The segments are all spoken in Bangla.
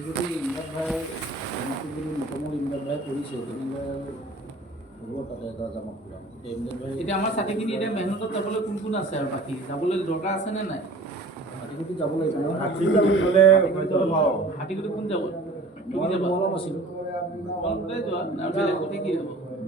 যদি ইমদাদ ভাই আমাকে যদি মোটামুটি ইমদাদ ভাই পড়িছে তেনেহ'লে এটা জামা খোলা এতিয়া আমাৰ ছাতিখিনি এতিয়া মেহনতত যাবলৈ কোন কোন আছে আৰু বাকী? যাবলৈ দৰকাৰ আছে নে নাই? হাতীকুটি যাব লাগিব ন হাতীকুটি কোন যাব? তুমি যাবা? যোৱা? আৰু বেলেগ কথা কি হ'ব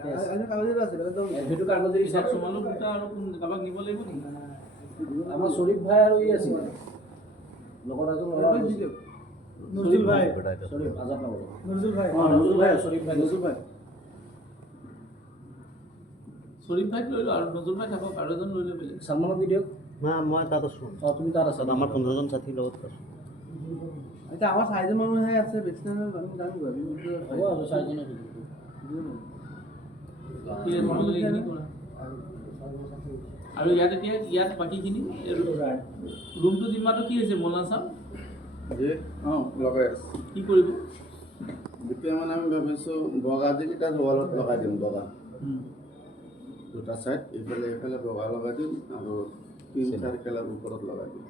সেইটো কাগজ যদি পিছত তোমালোক দুটা লাগিব নেকি আমাৰ শ্বৰীফ ভাই আৰু ই আছিলে লগত এজন ল'ৰা। নজরুল ভাই শ্বৰীফ আজাদ নগৰ নজরুল ভাই অ, নজৰুল ভাই শ্বৰীফ ভাই শ্বৰীফ ভাইক লৈ লোৱা আৰু নজৰুল ভাই থাকক আৰু এজন লৈ লৈ বেলেগ দি দিয়ক মই তাত আছোঁ তুমি তাত আছা আমাৰ পোন্ধৰজন ছাত্ৰীৰ লগত এতিয়া আমাৰ চাৰিজন মানুহে আছে বেছি জানো হ'ব আৰু চাৰিজনক দি দিয়ক। ঠিক আছে তোমালোকে এইখিনি কৰা আৰু ইয়াত এতিয়া ইয়াত বাকীখিনি ৰুমটো জিম্মাটো কি হৈছে মৌলানা চাম যে অঁ লগাই আছোঁ। কি কৰিব এতিয়া মানে আমি ভাবিছোঁ বগা যিকেইটা ৱালত লগাই দিম বগা। দুটা ছাইড ইফালে ইফালে বগা লগাই দিম আৰু তিন চাৰি কালাৰ ওপৰত লগাই দিম।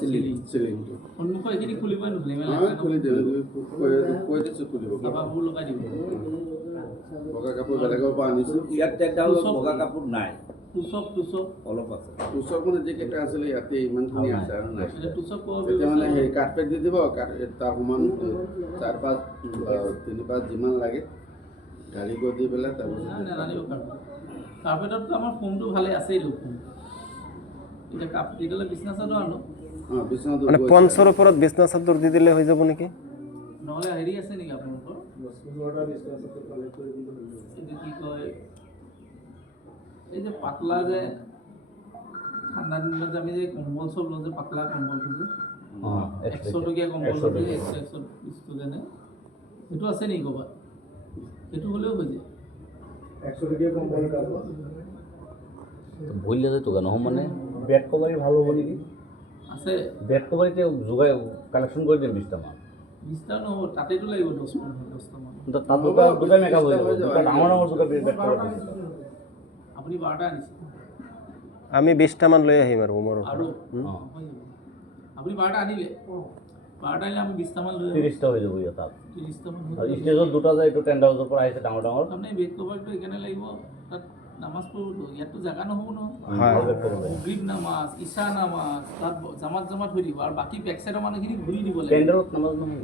চিলিং চিলিং সন্মুখৰ এইখিনি খুলিবই নুখুলে খুলি কৈ দিছোঁ খুলিব কাপোৰ লগাই দিব। বগা কাপোৰ বেলেগৰ পৰা আনিছোঁ। ইয়াত চব- বগা কাপোৰ নাই। টুচক টুচক অলপ আছে। ওচৰত মানে যিকেইটা আছিলে ইয়াতে ইমানখিনি আছে আৰু নাই। এতিয়া টুচক তেতিয়া মানে সেই কাৰ্পেট দি দিব কাৰ্পেট তাৰ সমান চাৰ পাঁচ তিনি পাঁচ যিমান লাগে গৈ দি পেলাই তাৰপিছত কাৰ্পেটততো আমাৰ ফোমটো ভালে আছেই দেখোন। মানে গৈ- পঞ্চৰ ওপৰত বিছনা চাদৰ দি দিলে হৈ যাব নেকি? নহ'লে হেৰি আছে নেকি আপোনালোকৰ কি কয়? এই যে পাতলা যে ঠাণ্ডা দিনত যে আমি যে কম্বল চব লওঁ যে পাতলা কম্বলটো যে একশ টকীয়া কম্বলটো যে একশ একশ বিছ টকীয়া সেইটো আছে নেকি ক'ৰবাত? সেইটো হ'লেও হৈ যায়। একশো টকীয়া কম্বল আছে। ভুল যাতে নহয় মানে। বেড কভাৰী ভালো হ'ব নেকি আছে। বেড কভাৰীতে যোগাই কালেকশ্যন কৰি দিম বিছটামান বিছটা নহ'ব তাতেতো লাগিব দহ দহটামান তাত দুটা দুটা মেকআপ হৈ যাব। দুটা ডাঙৰ ডাঙৰ কভাৰ আপুনি বাৰটা আনিছে আমি বিছটামান লৈ আহিম আৰু মোৰ আৰু আপুনি বাৰটা আনিলে? বাৰটা আনিলে আমি বিছটামান লৈ ত্ৰিছটা হৈ যাব ইয়াত তাত। ত্ৰিছটামান। ষ্টেজত দুটা যায় এইটো টেণ্ট হাউচৰ পৰা আহিছে ডাঙৰ ডাঙৰ তাৰমানে বেড কভাৰটো সেইকাৰণে লাগিব তাত নামাজ পঢ়িবতো ইয়াততো জেগা নহ'ব নহয় হয়। গ্ৰীপ নামাজ ঈশা নামাজ তাত জামাত জামাত হৈ দিব আৰু বাকী বেক চাইডৰ মানুহখিনি ঘূৰি দিব পেণ্ডেলত নামাজ নহয়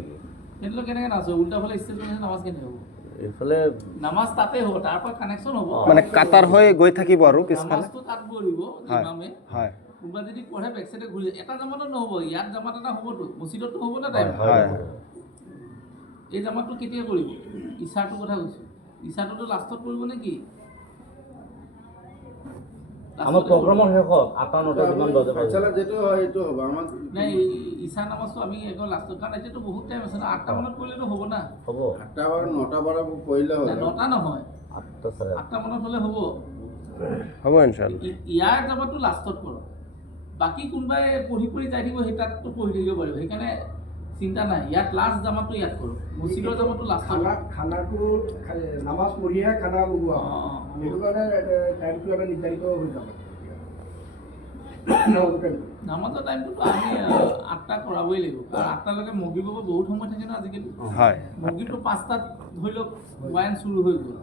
সেইটো কেনেকৈ নাচে উল্টা ফালে ষ্টেজ নামাজ কেনেকৈ হ'ব? এইফালে নামাজ তাতে হ'ব তাৰ পৰা কানেকশ্যন হ'ব। মানে কাটাৰ হৈ গৈ থাকিব আৰু পিছফালে নামাজটো তাত কৰিব ইমামে হয় কোনোবা যদি পঢ়ে বেক চাইডে ঘূৰি যায় এটা জামাতত নহ'ব ইয়াত জামাত এটা হ'বতো মছজিদতো হ'ব না টাইম এই জামাতটো কেতিয়া কৰিব? ঈশাটোৰ কথা কৈছোঁ। ঈশাটোতো লাষ্টত কৰিব নে কি আমাৰ প্ৰগ্ৰামৰ শেষত আঠটা নটা যিমান বাজে বাজে। যিটো হয় সেইটো হ'ব আমাক নাই ঈশা নামাজটো আমি একদম লাষ্টত কাৰণ এতিয়াতো বহুত টাইম আছে না আঠটা মানত কৰিলেতো হ'ব না? হ'ব। আঠটা বাৰ নটা বাৰ কৰিলে নটা নহয়। আঠটা চাৰে আঠটা। আঠটা মানত হ'লে হ'ব। হ'ব ইনশাল্লাহ। ইয়াৰ জামাতটো লাষ্টত কৰক। বাকী কোনোবাই পঢ়ি পঢ়ি যাই থাকিব সেই তাততো পঢ়ি থাকিব পাৰিব। সেইকাৰণে চিন্তা নাই ইয়াত লাষ্ট জামাতটো ইয়াত কৰক মছজিদৰ জামাতটো লাষ্টত খানা খানাটো নামাজ পঢ়িহে খানা লগোৱা। সেইটো কাৰণে টাইমটো এটা নিৰ্ধাৰিত হৈ যাব। নামাজৰ টাইমটোতো আমি আঠটা কৰাবই লাগিব। কাৰণ আঠটালৈকে মগিব বহুত সময় থাকে ন আজিকালি। হয়। পাঁচটাত ধৰি লওক ৱাইন চুৰু হৈ গ'ল।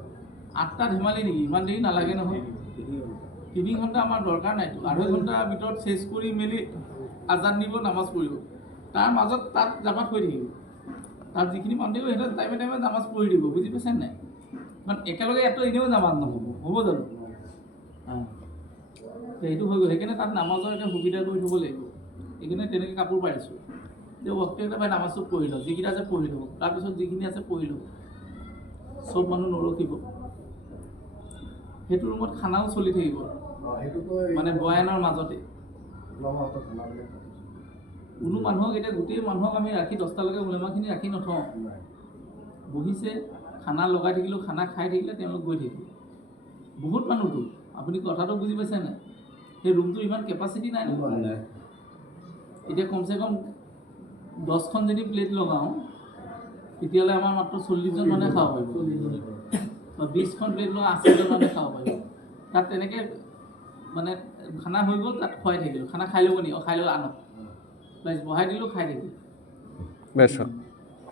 আঠটা ধেমালি নেকি? ইমান দেৰি নালাগে নহয়। তিনি ঘণ্টা আমাৰ দৰকাৰ নাইতো আঢ়ৈ ঘণ্টাৰ ভিতৰত চেছ কৰি মেলি আজান দিব নামাজ পঢ়িব। তাৰ মাজত তাত জামাত হৈ থাকিব। তাত যিখিনি মানুহ থাকিব সিহঁতে টাইমে টাইমে নামাজ পঢ়ি দিব বুজি পাইছে নাই? কাৰণ একেলগে ইয়াতো এনেও জামাত নহ'ব হ'ব জানো? সেইটো হৈ গ'ল সেইকাৰণে তাত নামাজৰ এটা সুবিধা কৰি থ'ব লাগিব। সেইকাৰণে তেনেকৈ কাপোৰ পাৰিছোঁ যে বস্তু এটা ভাই নামাজটো পঢ়ি লওক যিকেইটা আছে পঢ়ি ল'ব তাৰপিছত যিখিনি আছে পঢ়ি ল'ব চব মানুহ নৰখিব। সেইটো ৰুমত খানাও চলি থাকিব। মানে বয়ানৰ মাজতে। কোনো মানুহক এতিয়া গোটেই মানুহক আমি ৰাখি দহটালৈকে ওলেমাখিনি ৰাখি নথওঁ। বহিছে খানা লগাই থাকিলেও খানা খাই থাকিলে তেওঁলোক গৈ থাকিব। বহুত মানুহতো আপুনি কথাটো বুজি পাইছে নাই? সেই ৰুমটোৰ ইমান কেপাচিটি নাই নহয় এতিয়া কমচে কম দহখন যদি প্লেট লগাওঁ তেতিয়াহ'লে আমাৰ মাত্ৰ চল্লিছজন মানুহে খাব পাৰিব। বা বিছখন প্লেট লগাওঁ আশীজন মানুহে খাব পাৰিব। তাত তেনেকৈ মানে খানা হৈ গ'ল তাত খুৱাই থাকিলোঁ। খানা খাই ল'ব নি অঁ খাই ল'ব আনক। প্লাছ বহাই দিলোঁ খাই থাকিলোঁ বেশ হোক